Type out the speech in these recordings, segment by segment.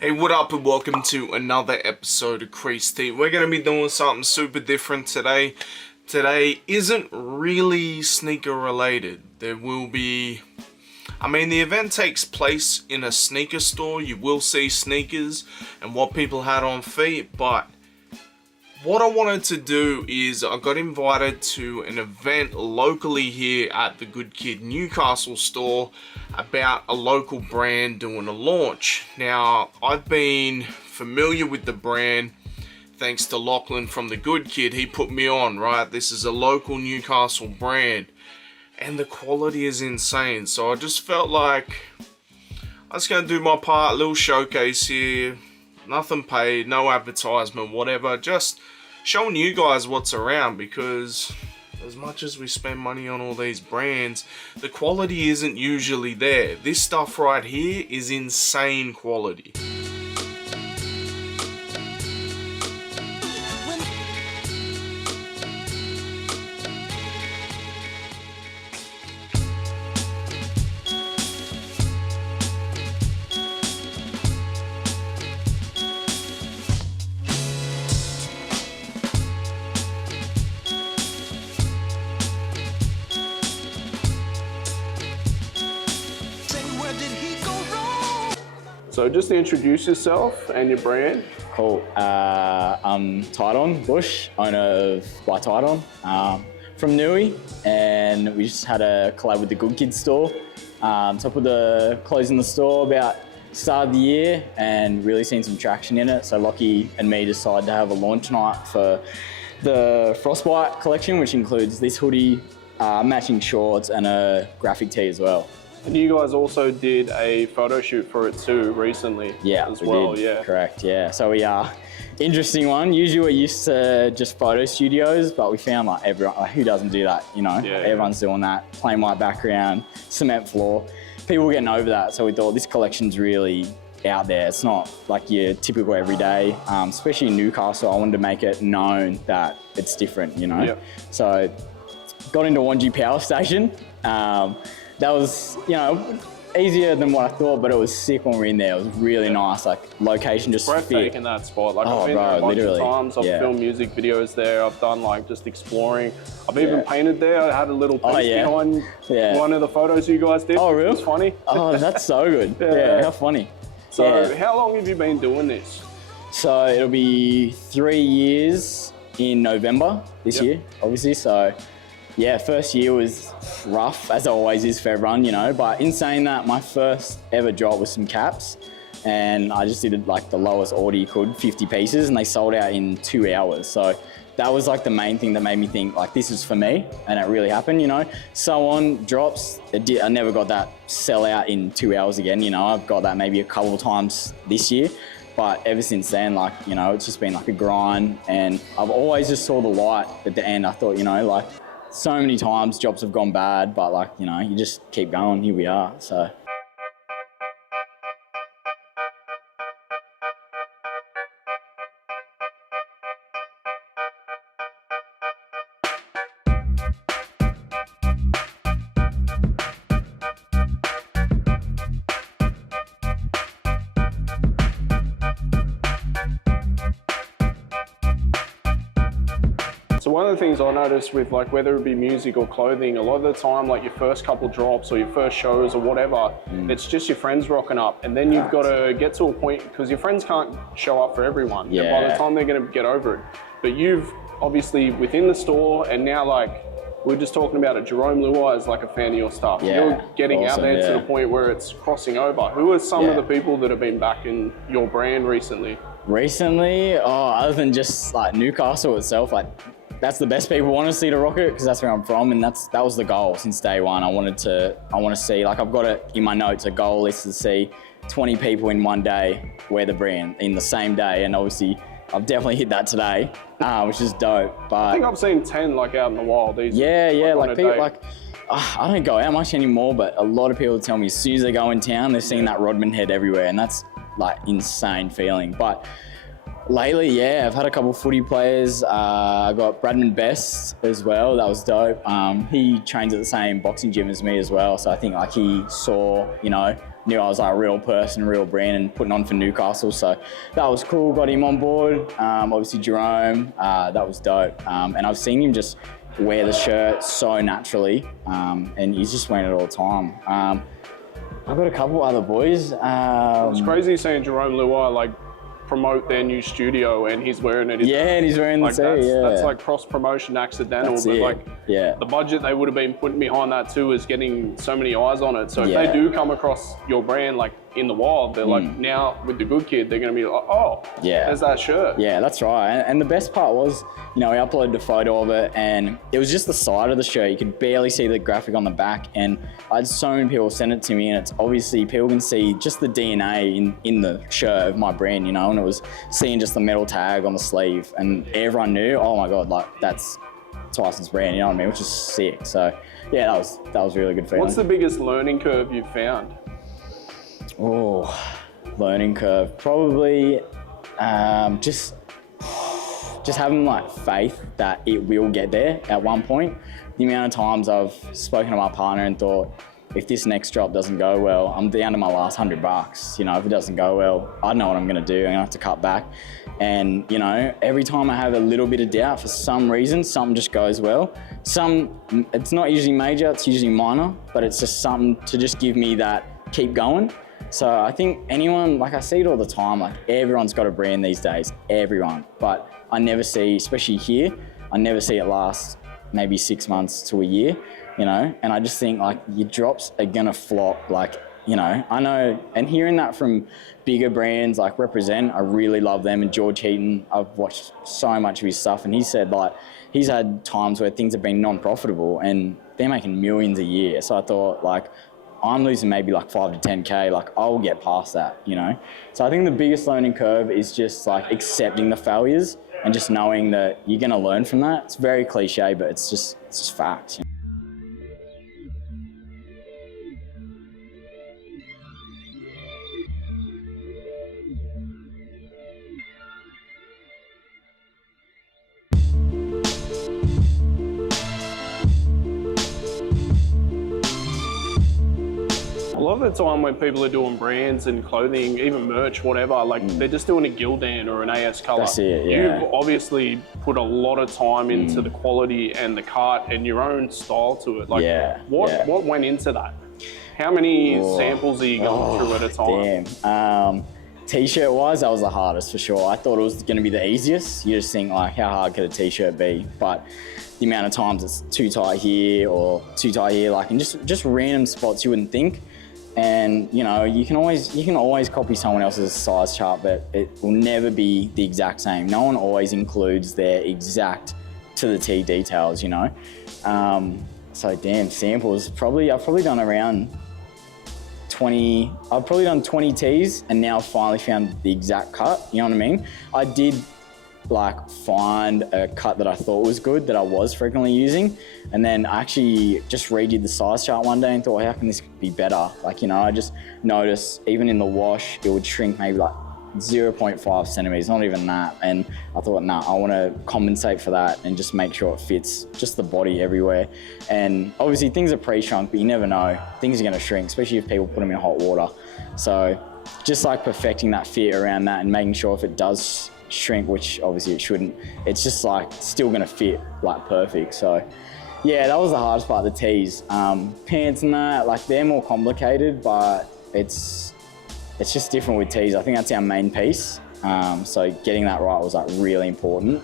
Hey, what up and welcome to another episode of Creased. We're going to be doing something super different today. Today isn't really sneaker related. There will be... the event takes place in a sneaker store. You will see sneakers and what people had on feet, but what I wanted to do is I got invited to an event locally here at the Good Kid Newcastle store about a local brand doing a launch. Now, I've been familiar with the brand thanks to Lachlan from the Good Kid. He put me on, right? This is a local Newcastle brand and the quality is insane. So I just felt like I was going to do my part, a little showcase here. Nothing paid, no advertisement, whatever. Just showing you guys what's around, because as much as we spend money on all these brands, the quality isn't usually there. This stuff right here is insane quality. So just to introduce yourself and your brand. Cool. I'm TyDon Bush, owner of By TyDon, from Newey, and we just had a collab with the Good Kid store. So I put the clothes in the store about start of the year and really seen some traction in it. So Lockie and me decided to have a launch night for the Frostbite collection, which includes this hoodie, matching shorts, and a graphic tee as well. And you guys also did a photo shoot for it too recently. Yeah, as well. Did. Yeah, correct. Yeah, so we are interesting one. Usually we're used to just photo studios, but we found like everyone, who doesn't do that? You know, everyone's doing that. Plain white background, cement floor. People getting over that. So we thought this collection's really out there. It's not like your typical everyday, especially in Newcastle. I wanted to make it known that it's different. You know, so got into 1G Power Station. That was, easier than what I thought, but it was sick when we were in there. It was really nice, like location just breathtaking fit. That spot. Like I've been there a bunch of times. I've filmed music videos there. I've done like just exploring. I've even painted there. I had a little piece behind one of the photos you guys did. Oh, really? It was funny. Oh, that's so good. Yeah, how funny. So how long have you been doing this? So it'll be 3 years in November this year, obviously. So yeah, first year was rough, as it always is for everyone, but in saying that, my first ever drop was some caps, and I just did like the lowest order you could, 50 pieces, and they sold out in 2 hours. So that was like the main thing that made me think like this is for me, and it really happened, So on drops, I never got that sell out in 2 hours again, I've got that maybe a couple of times this year. But ever since then, it's just been like a grind, and I've always just saw the light at the end. I thought, so many times jobs have gone bad, but you just keep going. Here we are, so. So one of the things I noticed with whether it be music or clothing, a lot of the time your first couple drops or your first shows or whatever, it's just your friends rocking up, and then you've got to get to a point, because your friends can't show up for everyone. Yeah. And by the time they're going to get over it. But you've obviously within the store, and now we were just talking about it, Jerome Luai is a fan of your stuff. Yeah. You're getting out there to the point where it's crossing over. Who are some of the people that have been backing your brand recently? Other than just Newcastle itself, that's the best people want to see to rock it, because that's where I'm from, and that was the goal since day one. I want to see, I've got it in my notes, a goal is to see 20 people in one day wear the brand in the same day, and obviously I've definitely hit that today, which is dope. But I think I've seen 10 out in the wild. People I don't go out much anymore, but a lot of people tell me as soon as they go in town, they're seeing that Rodman head everywhere, and that's insane feeling. But lately, I've had a couple footy players. I got Bradman Best as well. That was dope. He trains at the same boxing gym as me as well. So I think he saw, knew I was like a real person, real brand, and putting on for Newcastle. So that was cool. Got him on board. Obviously Jerome, that was dope. And I've seen him just wear the shirt so naturally, and he's just wearing it all the time. I've got a couple other boys. It's crazy seeing Jerome Luai like promote their new studio and he's wearing it. Yeah, and he's wearing like the tee, yeah. That's like cross promotion accidental, That's but it. like Yeah. the budget they would have been putting behind that too is getting so many eyes on it. So if Yeah. they do come across your brand like in the wild, they're like, now with the good kid, they're gonna be like, oh, Yeah. there's that shirt. Yeah, that's right. And the best part was, you know, we uploaded a photo of it and it was just the side of the shirt. You could barely see the graphic on the back. And I had so many people send it to me, and it's obviously people can see just the DNA in the shirt of my brand, you know, and it was seeing just the metal tag on the sleeve, and everyone knew, oh my God, like that's Tyson's brand, you know what I mean, which is sick. So yeah, that was really good feeling. What's the biggest learning curve you've found? Oh, learning curve. Probably just having like faith that it will get there at one point. The amount of times I've spoken to my partner and thought, if this next drop doesn't go well, I'm down to my last $100. You know, if it doesn't go well, I know what I'm gonna do. I'm gonna have to cut back. And you know, every time I have a little bit of doubt, for some reason, something just goes well. It's not usually major, it's usually minor, but it's just something to just give me that keep going. So I think anyone, like I see it all the time, like everyone's got a brand these days, everyone. But I never see, especially here, I never see it last maybe 6 months to a year, you know? And I just think like your drops are gonna flop, like, you know, I know, and hearing that from bigger brands like Represent, I really love them. And George Heaton, I've watched so much of his stuff, and he said like, he's had times where things have been non-profitable and they're making millions a year. So I thought like, I'm losing maybe like 5 to 10K, like I'll get past that, you know? So I think the biggest learning curve is just like accepting the failures and just knowing that you're gonna learn from that. It's very cliche, but it's just facts. You know? A lot of the time when people are doing brands and clothing, even merch, whatever, like they're just doing a Gildan or an AS color. That's it, yeah. You've obviously put a lot of time into the quality and the cut and your own style to it. Like, what went into that? How many samples are you going through at a time? Damn. T-shirt wise, that was the hardest for sure. I thought it was gonna be the easiest. You just think like, how hard could a T-shirt be? But the amount of times it's too tight here or too tight here, like in just random spots you wouldn't think. And you know, you can always copy someone else's size chart, but it will never be the exact same. No one always includes their exact to the T details, you know. So damn, samples. I've probably done around 20. I've probably done 20 T's, and now I've finally found the exact cut. You know what I mean? I did like find a cut that I thought was good that I was frequently using, and then I actually just redid the size chart one day and thought, how can this be better? Like, you know, I just noticed even in the wash it would shrink maybe like 0.5 centimeters, not even that. And I thought, nah, I want to compensate for that and just make sure it fits just the body everywhere. And obviously things are pre-shrunk, but you never know, things are going to shrink, especially if people put them in hot water. So just like perfecting that fit around that and making sure if it does shrink, which obviously it shouldn't, it's just like still gonna fit like perfect. So yeah, that was the hardest part, the tees. Pants and that, like they're more complicated, but it's just different with tees. I think that's our main piece. So getting that right was like really important.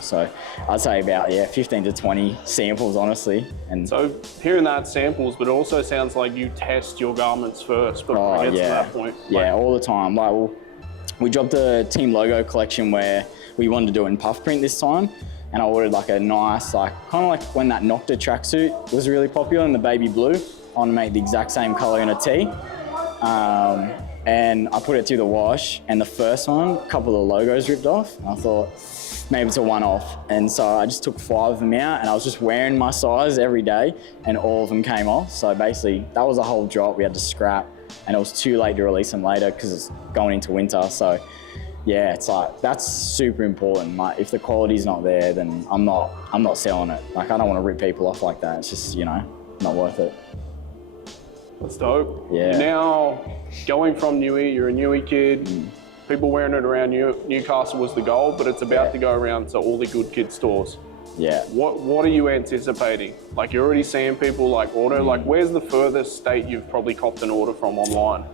So I'd say about 15 to 20 samples, honestly. And so hearing that samples, but it also sounds like you test your garments first before it gets to that point. Yeah, all the time. Like, we dropped a team logo collection where we wanted to do it in puff print this time, and I ordered like a nice, like kind of like when that Nocta tracksuit was really popular in the baby blue. I want to make the exact same color in a tee, and I put it through the wash. And the first one, a couple of the logos ripped off. And I thought maybe it's a one-off, and so I just took 5 of them out, and I was just wearing my size every day, and all of them came off. So basically, that was a whole drop. We had to scrap. And it was too late to release them later because it's going into winter. So yeah, it's like, that's super important. Like if the quality's not there, then I'm not selling it. Like I don't want to rip people off like that. It's just, you know, not worth it. That's dope. Yeah. Now, going from Newey, you're a Newey kid. People wearing it around Newcastle was the goal, but it's about to go around to all the good kid stores. Yeah. What are you anticipating? Like, you're already seeing people like order. Like, where's the furthest state you've probably copped an order from online?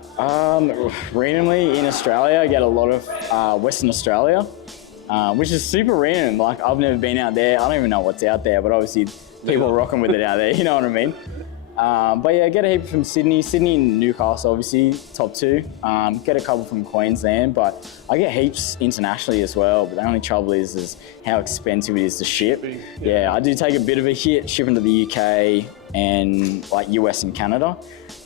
Randomly in Australia, I get a lot of Western Australia, which is super random. Like, I've never been out there. I don't even know what's out there, but obviously people are rocking with it out there. You know what I mean? But yeah, get a heap from Sydney and Newcastle, obviously, top two. Get a couple from Queensland, but I get heaps internationally as well. But the only trouble is how expensive it is to ship. Yeah, I do take a bit of a hit shipping to the UK and like US and Canada,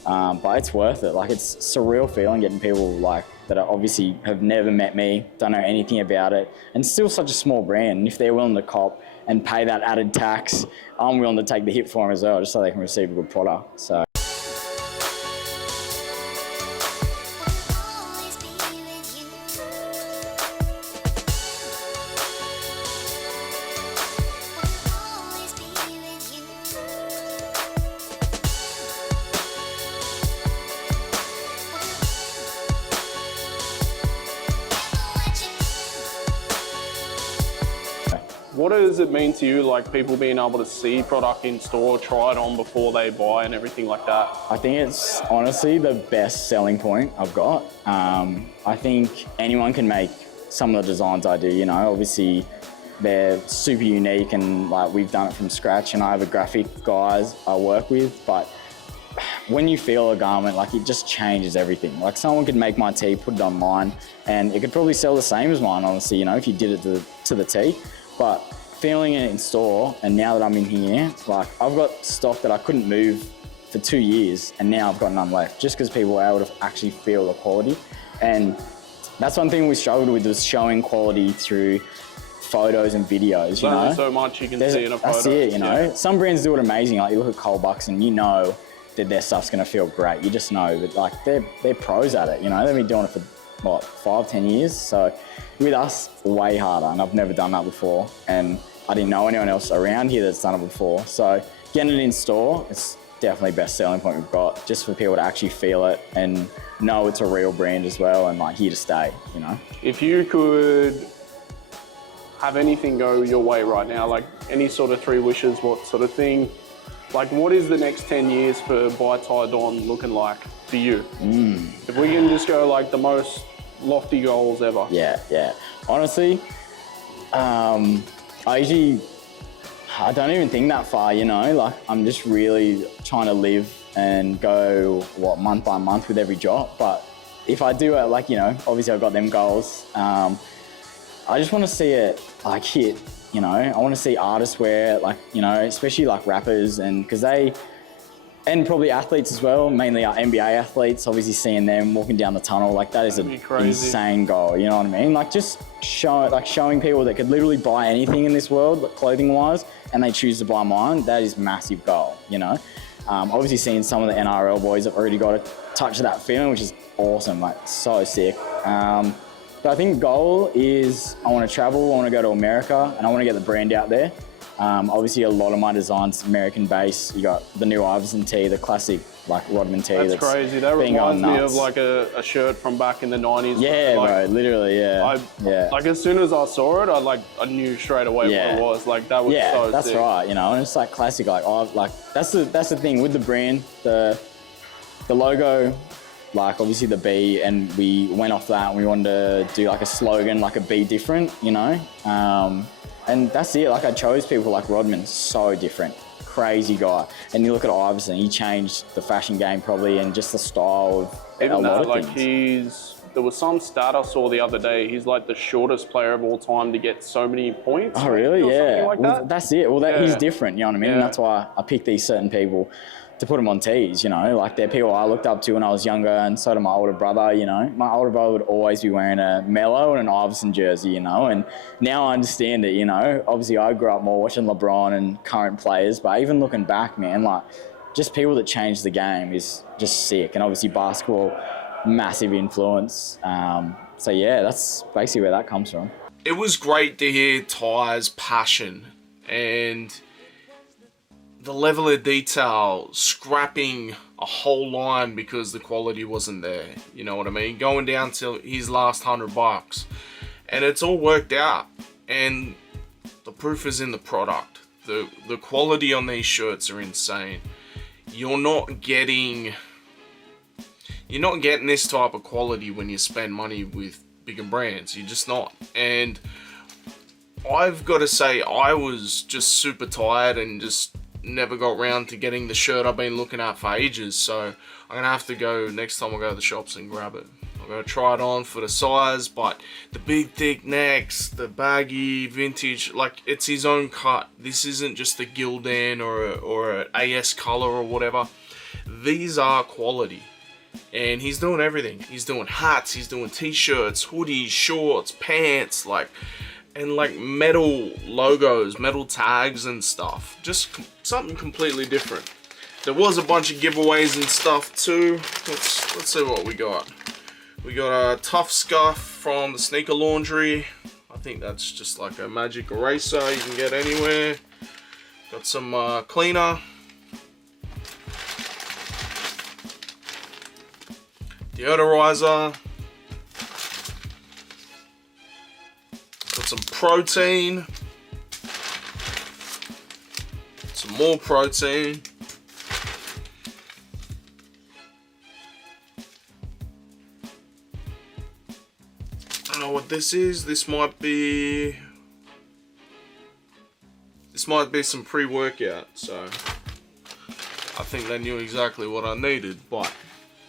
but it's worth it. Like, it's a surreal feeling getting people like that are obviously have never met me, don't know anything about it, and still such a small brand. And if they're willing to cop and pay that added tax, I'm willing to take the hit for them as well, just so they can receive a good product. So. What does it mean to you, like people being able to see product in store, try it on before they buy and everything like that? I think it's honestly the best selling point I've got. I think anyone can make some of the designs I do, you know, obviously they're super unique and like we've done it from scratch, and I have a graphic guys I work with, but when you feel a garment, like it just changes everything. Like someone could make my tee, put it on mine, and it could probably sell the same as mine, honestly, you know, if you did it to the tee. But feeling it in store, and now that I'm in here, like I've got stock that I couldn't move for 2 years, and now I've got none left, just because people were able to actually feel the quality. And that's one thing we struggled with, was showing quality through photos and videos, you know? So much you can see in a photo. That's it, you know? Yeah. Some brands do it amazing, like you look at Cole Bucks and you know that their stuff's gonna feel great. You just know, but like they're pros at it, you know? They've been doing it for what, 5-10 years? So with us, way harder, and I've never done that before. And I didn't know anyone else around here that's done it before. So getting it in store, it's definitely best selling point we've got, just for people to actually feel it and know it's a real brand as well, and like here to stay, you know? If you could have anything go your way right now, like any sort of 3 wishes, what sort of thing, like what is the next 10 years for By TyDon looking like for you? If we can just go like the most lofty goals ever. Yeah. Honestly, I don't even think that far, you know? Like I'm just really trying to live and go, month by month with every drop. But if I do it, like, you know, obviously I've got them goals. I just want to see it like hit, you know? I want to see artists wear it, like, you know, especially like rappers, and because and probably athletes as well, mainly our NBA athletes, obviously seeing them walking down the tunnel, like that is an insane goal, you know what I mean? Like just showing people that could literally buy anything in this world, like clothing wise, and they choose to buy mine, that is massive goal, you know? Obviously seeing some of the NRL boys have already got a touch of that feeling, which is awesome, like so sick. But I think goal is I want to travel, I want to go to America, and I want to get the brand out there. Obviously a lot of my designs American based. You got the new Iverson tee, the classic like Rodman tee. That's crazy. That reminds me of like a shirt from back in the 90s. Yeah, like, bro, literally, yeah. Like as soon as I saw it, I knew straight away what it was. Like that was so that's sick. Right, you know, and it's like classic, like that's the thing with the brand, the logo, like obviously the B, and we went off that and we wanted to do like a slogan, like a be different, you know? And that's it, like I chose people like Rodman, so different, crazy guy. And you look at Iverson, he changed the fashion game probably, and just the style of a lot of things. There was some stat I saw the other day, he's like the shortest player of all time to get so many points. Oh really? Yeah. Like well, that's it. Well, he's different, you know what I mean? And that's why I pick these certain people to put them on tees, you know? Like they're people I looked up to when I was younger, and so did my older brother, you know? My older brother would always be wearing a Melo and an Iverson jersey, you know? And now I understand it, you know? Obviously I grew up more watching LeBron and current players, but even looking back, man, like just people that changed the game is just sick. And obviously basketball, massive influence. So yeah, that's basically where that comes from. It was great to hear Ty's passion and the level of detail, scrapping a whole line because the quality wasn't there. You know what I mean? Going down to his last $100, and it's all worked out. And the proof is in the product. The quality on these shirts are insane. You're not getting this type of quality when you spend money with bigger brands. You're just not. And I've got to say, I was just super tired and just never got round to getting the shirt I've been looking at for ages. So I'm gonna have to go next time I go to the shops and grab it. I'm gonna try it on for the size, but the big thick necks, the baggy vintage, like, it's his own cut. This isn't just a Gildan or an AS color or whatever. These are quality. And he's doing everything. He's doing hats, he's doing t-shirts, hoodies, shorts, pants, and metal logos, metal tags and stuff. Just something completely different. There was a bunch of giveaways and stuff too. Let's see what we got. We got a Tough Scuff from the Sneaker Laundry. I think that's just like a magic eraser you can get anywhere. Got some cleaner. Deodorizer. Got some protein. Some more protein. I don't know what this is. This might be some pre-workout, so I think they knew exactly what I needed. But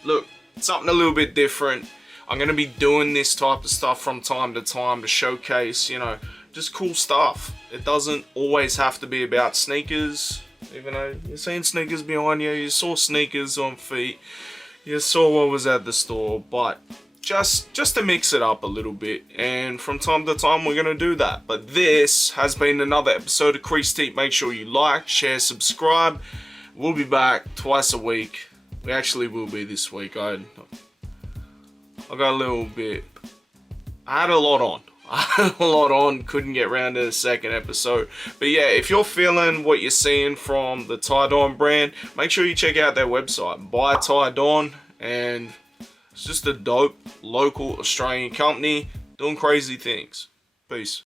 look, something a little bit different. I'm going to be doing this type of stuff from time to time to showcase, you know, just cool stuff. It doesn't always have to be about sneakers, even though you're seeing sneakers behind you. You saw sneakers on feet. You saw what was at the store, but just to mix it up a little bit. And from time to time, we're going to do that. But this has been another episode of Creased. Make sure you like, share, subscribe. We'll be back twice a week. We actually will be this week. I got a little bit. I had a lot on. Couldn't get around to the second episode. But yeah, if you're feeling what you're seeing from the TyDon brand, make sure you check out their website, By TyDon. And it's just a dope local Australian company doing crazy things. Peace.